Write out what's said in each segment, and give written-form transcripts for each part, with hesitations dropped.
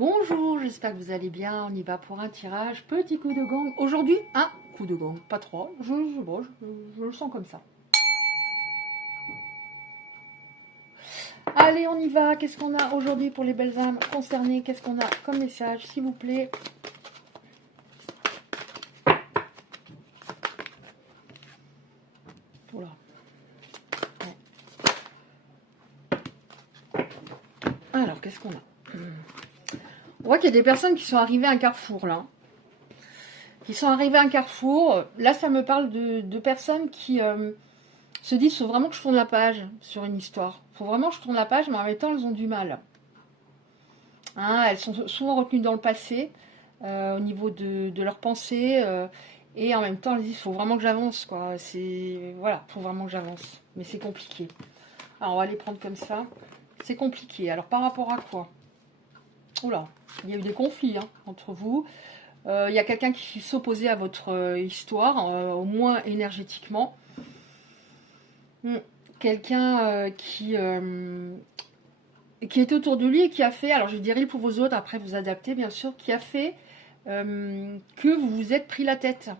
Bonjour, j'espère que vous allez bien. On y va pour un tirage. Petit coup de gong. Aujourd'hui, un coup de gong, pas trois. Je le sens comme ça. Allez, on y va. Qu'est-ce qu'on a aujourd'hui pour les belles âmes concernées? Qu'est-ce qu'on a comme message, s'il vous plaît? Oula. Ouais. Alors, qu'est-ce qu'on a? On voit qu'il y a des personnes qui sont arrivées à un carrefour, là. Qui sont arrivées à un carrefour. Là, ça me parle de personnes qui se disent, faut vraiment que je tourne la page sur une histoire. Faut vraiment que je tourne la page, mais en même temps, elles ont du mal. Hein, elles sont souvent retenues dans le passé, au niveau de leurs pensées, et en même temps, elles disent, faut vraiment que j'avance, quoi. Voilà, faut vraiment que j'avance. Mais c'est compliqué. Alors, on va les prendre comme ça. C'est compliqué. Alors, par rapport à quoi? Oula, il y a eu des conflits entre vous. Il y a quelqu'un qui s'opposait à votre histoire, au moins énergétiquement. Quelqu'un qui était autour de lui et qui a fait, alors je dirais pour vos autres, après vous adaptez bien sûr, qui a fait que vous vous êtes pris la tête.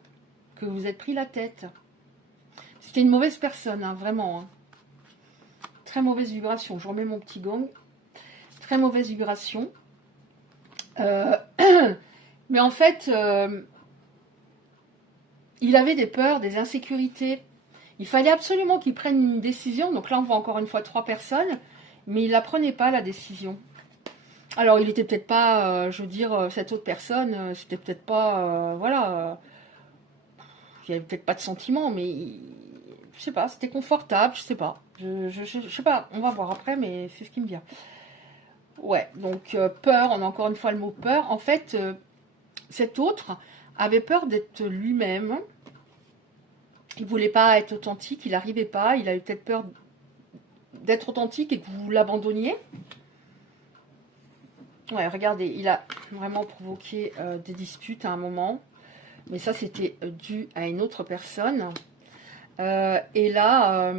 Que vous êtes pris la tête. C'était une mauvaise personne, vraiment. Très mauvaise vibration. Je remets mon petit gong. Très mauvaise vibration. Mais en fait, il avait des peurs, des insécurités. Il fallait absolument qu'il prenne une décision. Donc là, on voit encore une fois 3 personnes. Mais il ne la prenait pas, la décision. Alors, il était peut-être pas, je veux dire, cette autre personne, c'était peut-être pas, voilà, il n'y avait peut-être pas de sentiment, mais je sais pas, c'était confortable, je sais pas. Je sais pas, on va voir après, mais c'est ce qui me vient. Ouais, donc peur, on a encore une fois le mot peur. En fait, cet autre avait peur d'être lui-même. Il voulait pas être authentique, il n'arrivait pas, il avait peut-être peur d'être authentique et que vous l'abandonniez. Ouais, regardez, il a vraiment provoqué des disputes à un moment. Mais ça, c'était dû à une autre personne. Et là,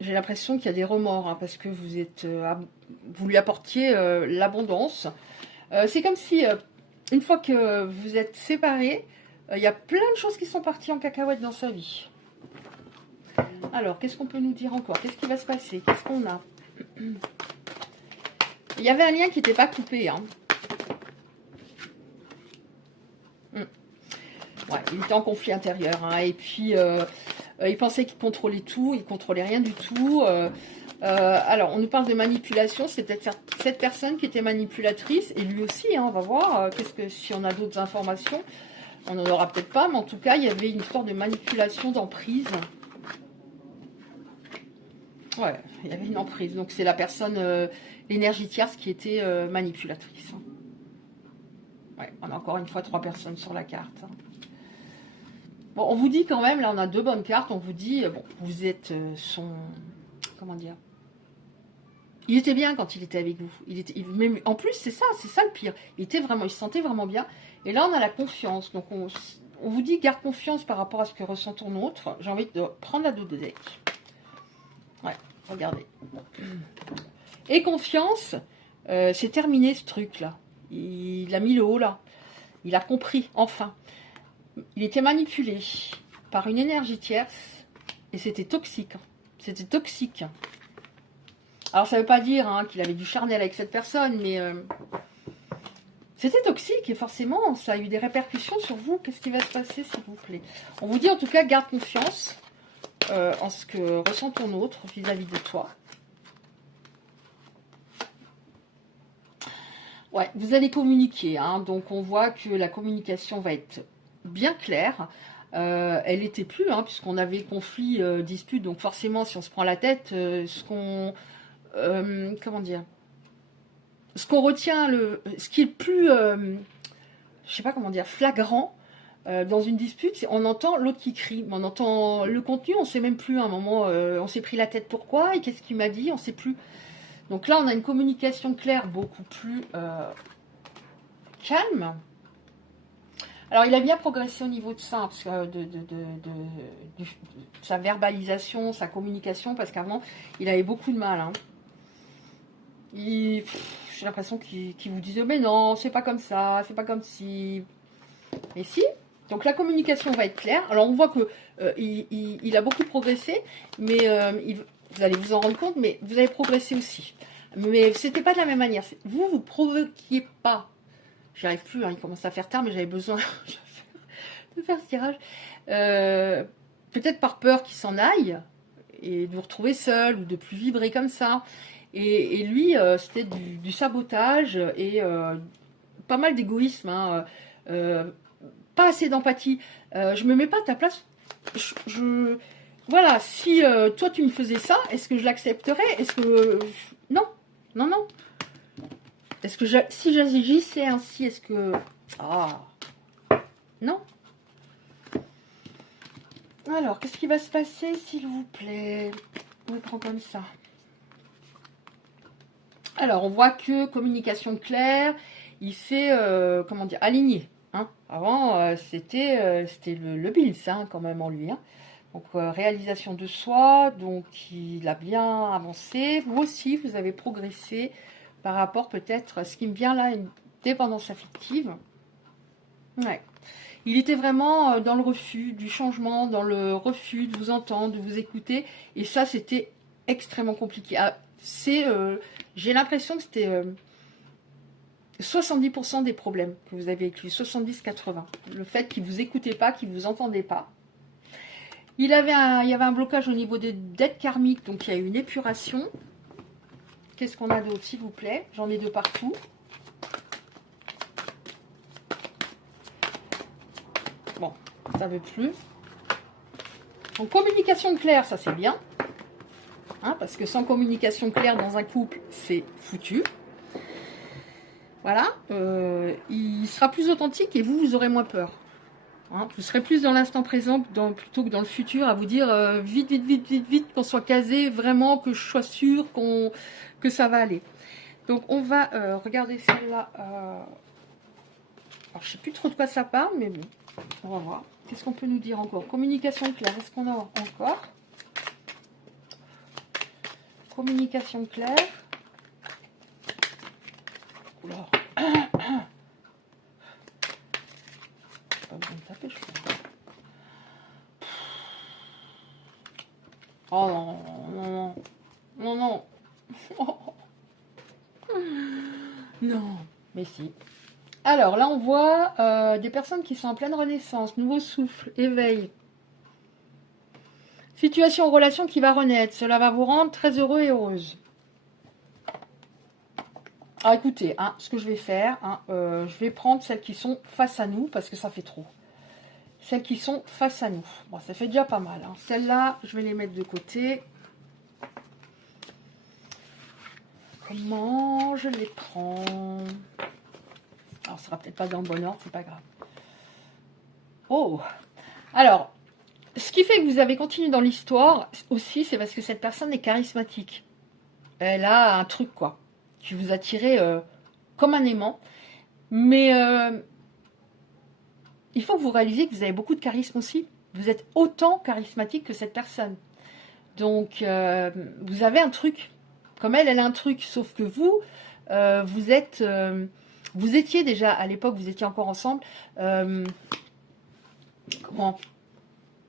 j'ai l'impression qu'il y a des remords, parce que vous lui apportiez l'abondance. C'est comme si, une fois que vous êtes séparés, il y a plein de choses qui sont parties en cacahuète dans sa vie. Alors, qu'est-ce qu'on peut nous dire encore? Qu'est-ce qui va se passer? Qu'est-ce qu'on a? Il y avait un lien qui n'était pas coupé. Ouais, il était en conflit intérieur. Et puis, il pensait qu'il contrôlait tout. Il ne contrôlait rien du tout. Alors, on nous parle de manipulation. C'est peut-être cette personne qui était manipulatrice. Et lui aussi, on va voir. Si on a d'autres informations, on n'en aura peut-être pas. Mais en tout cas, il y avait une histoire de manipulation, d'emprise. Ouais, il y avait une emprise. Donc, c'est la personne, l'énergie tierce qui était manipulatrice. Ouais, on a encore une fois 3 personnes sur la carte. Bon, on vous dit quand même, là on a 2 bonnes cartes, on vous dit, bon, vous êtes comment dire? Il était bien quand il était avec vous. Mais en plus, c'est ça le pire. Il se sentait vraiment bien. Et là, on a la confiance. Donc, on vous dit, garde confiance par rapport à ce que ressent ton autre. J'ai envie de prendre la dos de deck. Ouais, regardez. Et confiance, c'est terminé ce truc-là. Il a mis le haut là. Il a compris, enfin. Il était manipulé par une énergie tierce et c'était toxique. C'était toxique. Alors ça ne veut pas dire qu'il avait du charnel avec cette personne, mais c'était toxique et forcément ça a eu des répercussions sur vous. Qu'est-ce qui va se passer, s'il vous plaît? On vous dit en tout cas, garde confiance en ce que ressent ton autre vis-à-vis de toi. Ouais, vous allez communiquer, donc on voit que la communication va être bien claire. Elle n'était plus, puisqu'on avait conflit, dispute, donc forcément, si on se prend la tête, comment dire, ce qu'on retient, ce qui est le plus, je sais pas comment dire, flagrant dans une dispute, c'est on entend l'autre qui crie, mais on entend le contenu, on sait même plus. À un moment, on s'est pris la tête pourquoi et qu'est-ce qu'il m'a dit, on sait plus. Donc là, on a une communication claire, beaucoup plus calme. Alors, il a bien progressé au niveau de ça, parce que de sa verbalisation, sa communication, parce qu'avant, il avait beaucoup de mal. Je j'ai l'impression qu'ils vous disent, mais non, c'est pas comme ça, c'est pas comme si. Mais si. Donc la communication va être claire. Alors on voit que il a beaucoup progressé, mais vous allez vous en rendre compte, mais vous avez progressé aussi. Mais c'était pas de la même manière. Vous provoquiez pas. J'y arrive plus, hein, il commence à faire tard, mais j'avais besoin de faire ce tirage. Peut-être par peur qu'il s'en aille et de vous retrouver seul ou de plus vibrer comme ça. Et lui, c'était du sabotage et pas mal d'égoïsme. Hein, pas assez d'empathie. Je me mets pas à ta place. Voilà, si toi tu me faisais ça, est-ce que je l'accepterais? Est-ce que... Non, non, non. Est-ce que si j'agissais ainsi, est-ce que... Ah, non. Alors, qu'est-ce qui va se passer, s'il vous plaît? On le prend comme ça. Alors, on voit que communication claire, il s'est, comment dire, aligné. Hein. Avant, c'était le Bills, hein, quand même, en lui. Hein. Donc, réalisation de soi, donc il a bien avancé. Vous aussi, vous avez progressé par rapport peut-être, ce qui me vient là, une dépendance affective. Ouais. Il était vraiment dans le refus du changement, dans le refus de vous entendre, de vous écouter. Et ça, c'était extrêmement compliqué. Ah, j'ai l'impression que c'était 70% des problèmes que vous avez avec lui, 70-80. Le fait qu'il ne vous écoutait pas, qu'il ne vous entendait pas. Il y avait un blocage au niveau des dettes karmiques, donc il y a eu une épuration. Qu'est-ce qu'on a d'autre, s'il vous plaît? J'en ai de partout. Bon, ça ne veut plus. Donc, communication claire, ça c'est bien. Hein, parce que sans communication claire dans un couple, c'est foutu. Voilà. Il sera plus authentique et vous aurez moins peur. Hein, vous serez plus dans l'instant présent plutôt que dans le futur à vous dire vite, vite, vite, vite, vite, qu'on soit casé, vraiment, que je sois sûre que ça va aller. Donc, on va regarder celle-là. Alors, je ne sais plus trop de quoi ça parle, mais bon, on va voir. Qu'est-ce qu'on peut nous dire encore? Communication claire, est-ce qu'on a encore? Communication claire. Oula. Pas besoin de taper, je crois. Oh non, non, non, non, non. Non, mais si. Alors là, on voit des personnes qui sont en pleine renaissance, nouveau souffle, éveil. Situation en relation qui va renaître. Cela va vous rendre très heureux et heureuse. Alors écoutez, hein, ce que je vais faire, hein, je vais prendre celles qui sont face à nous parce que ça fait trop. Celles qui sont face à nous. Bon, ça fait déjà pas mal. Hein. Celles-là, je vais les mettre de côté. Comment je les prends? Alors, ça sera peut-être pas dans le bon ordre, c'est pas grave. Oh! Alors, ce qui fait que vous avez continué dans l'histoire aussi, c'est parce que cette personne est charismatique. Elle a un truc, quoi, qui vous a tiré comme un aimant. Mais il faut que vous réalisiez que vous avez beaucoup de charisme aussi. Vous êtes autant charismatique que cette personne. Donc, vous avez un truc. Comme elle a un truc. Sauf que vous, vous étiez déjà, à l'époque, vous étiez encore ensemble. Comment?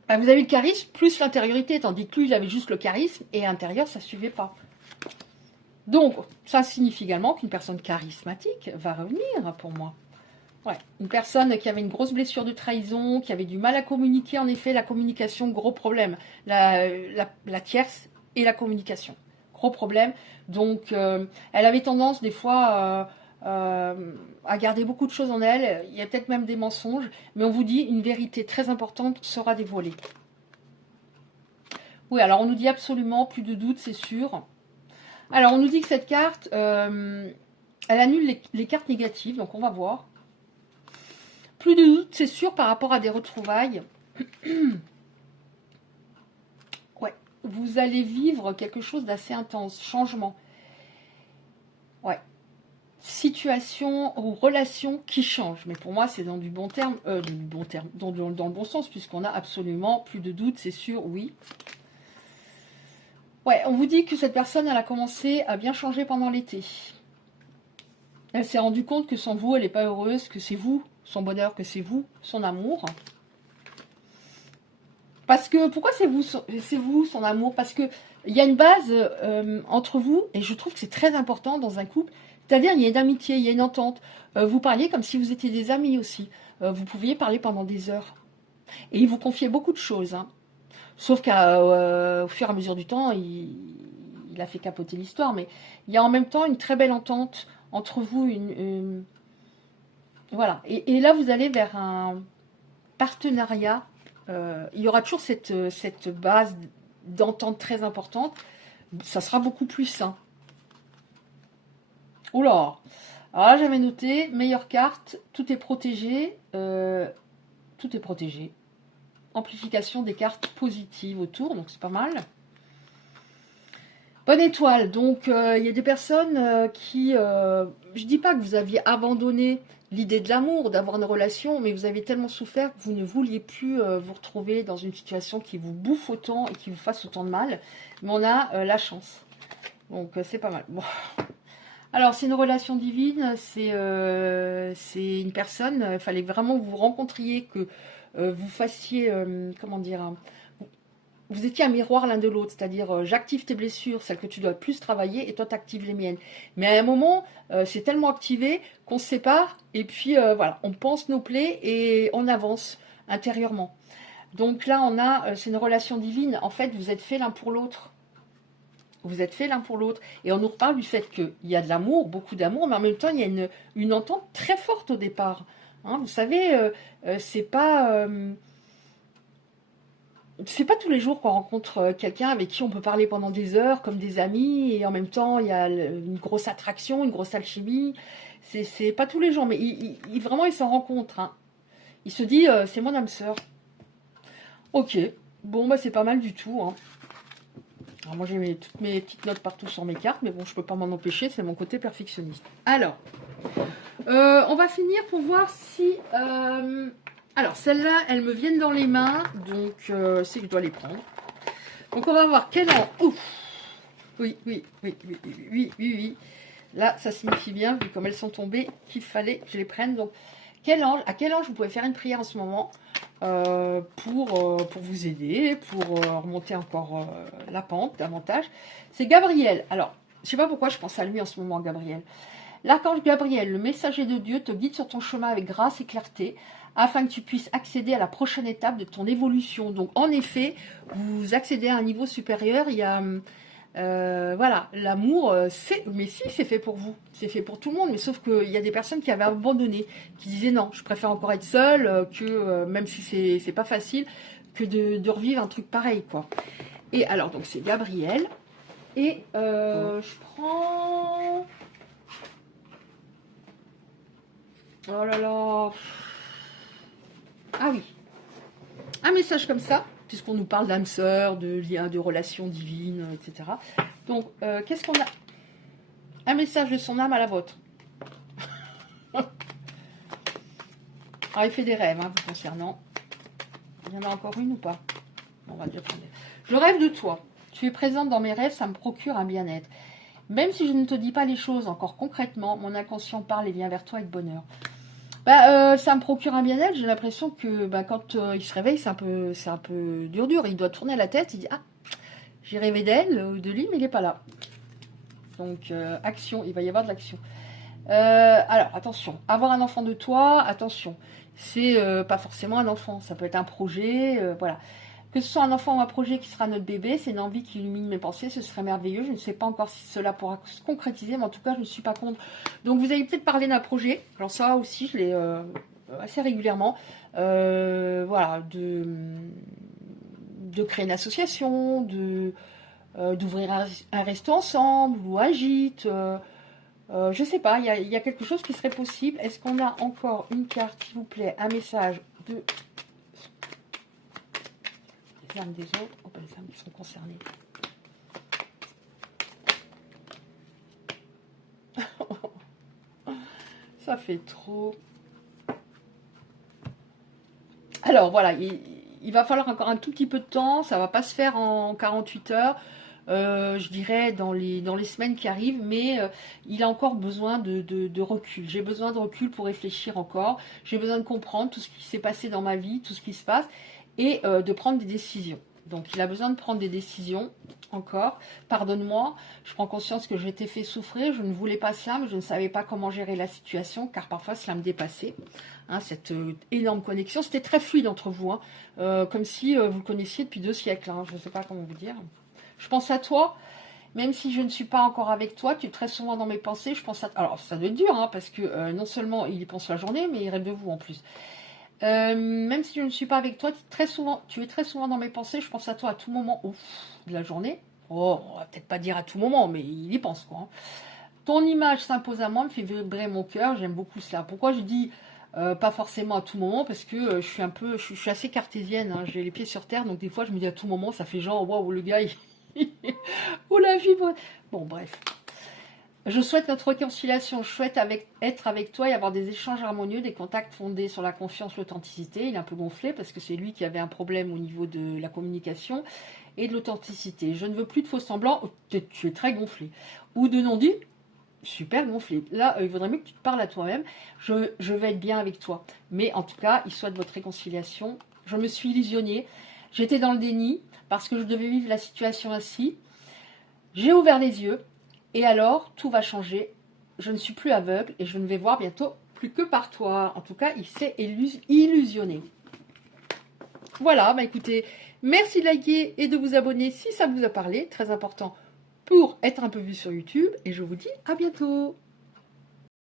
Vous avez le charisme plus l'intériorité. Tandis que lui, il avait juste le charisme. Et l'intérieur, ça ne suivait pas. Donc, ça signifie également qu'une personne charismatique va revenir pour moi. Ouais, une personne qui avait une grosse blessure de trahison, qui avait du mal à communiquer, en effet, la communication, gros problème. La tierce et la communication, gros problème. Donc, elle avait tendance, des fois, à garder beaucoup de choses en elle. Il y a peut-être même des mensonges, mais on vous dit, une vérité très importante sera dévoilée. Oui, alors on nous dit absolument, plus de doute, c'est sûr. Alors, on nous dit que cette carte, elle annule les cartes négatives, donc on va voir. Plus de doute, c'est sûr, par rapport à des retrouvailles. Ouais, vous allez vivre quelque chose d'assez intense, changement. Ouais, situation ou relation qui change. Mais pour moi, c'est dans du bon terme, dans le bon sens, puisqu'on a absolument plus de doute, c'est sûr, oui. Ouais, on vous dit que cette personne, elle a commencé à bien changer pendant l'été. Elle s'est rendue compte que sans vous, elle n'est pas heureuse, que c'est vous, son bonheur, que c'est vous, son amour. Parce que, pourquoi c'est vous, son amour? Parce que il y a une base entre vous, et je trouve que c'est très important dans un couple, c'est-à-dire il y a une amitié, il y a une entente. Vous parliez comme si vous étiez des amis aussi. Vous pouviez parler pendant des heures. Et il vous confiait beaucoup de choses, hein. Sauf qu'au fur et à mesure du temps, il a fait capoter l'histoire. Mais il y a en même temps une très belle entente entre vous. Voilà. Et là, vous allez vers un partenariat. Il y aura toujours cette base d'entente très importante. Ça sera beaucoup plus sain. Oula. Alors là, j'avais noté, meilleure carte, tout est protégé. Tout est protégé. Amplification des cartes positives autour, donc c'est pas mal. Bonne étoile, donc il y a des personnes qui... je dis pas que vous aviez abandonné l'idée de l'amour, d'avoir une relation, mais vous avez tellement souffert que vous ne vouliez plus vous retrouver dans une situation qui vous bouffe autant et qui vous fasse autant de mal. Mais on a la chance. Donc c'est pas mal. Bon. Alors c'est une relation divine, c'est une personne, il fallait vraiment que vous rencontriez, que vous fassiez, comment dire, vous étiez un miroir l'un de l'autre, c'est-à-dire j'active tes blessures, celles que tu dois plus travailler, et toi t'actives les miennes. Mais à un moment, c'est tellement activé qu'on se sépare, et puis voilà, on pense nos plaies et on avance intérieurement. Donc là, on a, c'est une relation divine, en fait, vous êtes faits l'un pour l'autre. Vous êtes faits l'un pour l'autre. Et on nous reparle du fait qu'il y a de l'amour, beaucoup d'amour, mais en même temps, il y a une entente très forte au départ. Hein, vous savez, c'est pas tous les jours qu'on rencontre quelqu'un avec qui on peut parler pendant des heures, comme des amis, et en même temps, il y a une grosse attraction, une grosse alchimie. C'est pas tous les jours, mais vraiment, il s'en rencontre. Hein. Il se dit, c'est mon âme sœur. Ok, bon, bah c'est pas mal du tout. Hein. Alors moi j'ai toutes mes petites notes partout sur mes cartes, mais bon, je peux pas m'en empêcher, c'est mon côté perfectionniste. Alors, on va finir pour voir si... alors, celles-là, elles me viennent dans les mains, donc c'est que je dois les prendre. Donc on va voir quel an... Ouf. Oui. Là, ça signifie bien, vu comme elles sont tombées, qu'il fallait que je les prenne. Donc, à quel ange vous pouvez faire une prière en ce moment pour vous aider, pour remonter encore la pente davantage. C'est Gabriel. Alors, je ne sais pas pourquoi je pense à lui en ce moment, Gabriel. L'archange Gabriel, le messager de Dieu, te guide sur ton chemin avec grâce et clarté, afin que tu puisses accéder à la prochaine étape de ton évolution. Donc, en effet, vous accédez à un niveau supérieur. Il y a... voilà, l'amour, mais si, c'est fait pour vous, c'est fait pour tout le monde, mais sauf qu'il y a des personnes qui avaient abandonné, qui disaient non, je préfère encore être seule, que même si c'est pas facile, que de revivre un truc pareil, quoi. Et alors, donc c'est Gabriel, et je prends... Oh là là... Ah oui, un message comme ça, puisqu'on nous parle d'âme sœur, de liens, de relations divines, etc. Donc, qu'est-ce qu'on a? Un message de son âme à la vôtre. Alors, il fait des rêves, hein, vous concernant. Il y en a encore une ou pas? On va déjà prendre. Je rêve de toi. Tu es présente dans mes rêves, ça me procure un bien-être. Même si je ne te dis pas les choses encore concrètement, mon inconscient parle et vient vers toi avec bonheur. Bah, ça me procure un bien-être. J'ai l'impression que quand il se réveille, c'est un peu dur. Il doit tourner la tête. Il dit, ah, j'ai rêvé d'elle ou de lui, mais il n'est pas là. Donc, action. Il va y avoir de l'action. Alors, attention. Avoir un enfant de toi, attention. C'est pas forcément un enfant. Ça peut être un projet. Voilà. Que ce soit un enfant ou un projet qui sera notre bébé, c'est une envie qui illumine mes pensées, ce serait merveilleux. Je ne sais pas encore si cela pourra se concrétiser, mais en tout cas, je ne suis pas contre. Donc, vous avez peut-être parlé d'un projet. Alors ça aussi, je l'ai assez régulièrement. Voilà, de créer une association, d'ouvrir un resto ensemble, ou Agite. Je ne sais pas, il y a quelque chose qui serait possible. Est-ce qu'on a encore une carte, s'il vous plaît, un message de... les âmes des autres, les âmes qui sont concernées. Ça fait trop. Alors voilà, il va falloir encore un tout petit peu de temps, ça va pas se faire en 48 heures. je dirais dans les semaines qui arrivent, mais il a encore besoin de recul. J'ai besoin de recul pour réfléchir encore. J'ai besoin de comprendre tout ce qui s'est passé dans ma vie, tout ce qui se passe, et de prendre des décisions. Donc il a besoin de prendre des décisions encore. Pardonne-moi, je prends conscience que je t'ai fait souffrir, je ne voulais pas cela, mais je ne savais pas comment gérer la situation, car parfois cela me dépassait. Hein, cette énorme connexion, c'était très fluide entre vous, hein, comme si vous le connaissiez depuis 2 siècles, hein, je ne sais pas comment vous dire. Je pense à toi, même si je ne suis pas encore avec toi, tu es très souvent dans mes pensées, je pense à... Alors ça doit être dur, hein, parce que non seulement il y pense la journée, mais il rêve de vous en plus. Même si je ne suis pas avec toi, tu es très souvent dans mes pensées, je pense à toi à tout moment de la journée. Oh, on va peut-être pas dire à tout moment, mais il y pense quoi. Hein. Ton image s'impose à moi, me fait vibrer mon cœur, j'aime beaucoup cela. Pourquoi je dis pas forcément à tout moment? Parce que je suis assez cartésienne, hein, j'ai les pieds sur terre, donc des fois je me dis à tout moment, ça fait genre, waouh, le gars, oh la vibre. Bon, bref. Je souhaite notre réconciliation, je souhaite être avec toi et avoir des échanges harmonieux, des contacts fondés sur la confiance, l'authenticité. Il est un peu gonflé parce que c'est lui qui avait un problème au niveau de la communication et de l'authenticité. Je ne veux plus de faux semblants, tu es très gonflé. Ou de non-dit, super gonflé. Là, il vaudrait mieux que tu te parles à toi-même. Je vais être bien avec toi. Mais en tout cas, il souhaite votre réconciliation. Je me suis illusionnée. J'étais dans le déni parce que je devais vivre la situation ainsi. J'ai ouvert les yeux. Et alors, tout va changer. Je ne suis plus aveugle et je ne vais voir bientôt plus que par toi. En tout cas, il s'est illusionné. Voilà, bah écoutez, merci de liker et de vous abonner si ça vous a parlé. Très important pour être un peu vu sur YouTube. Et je vous dis à bientôt.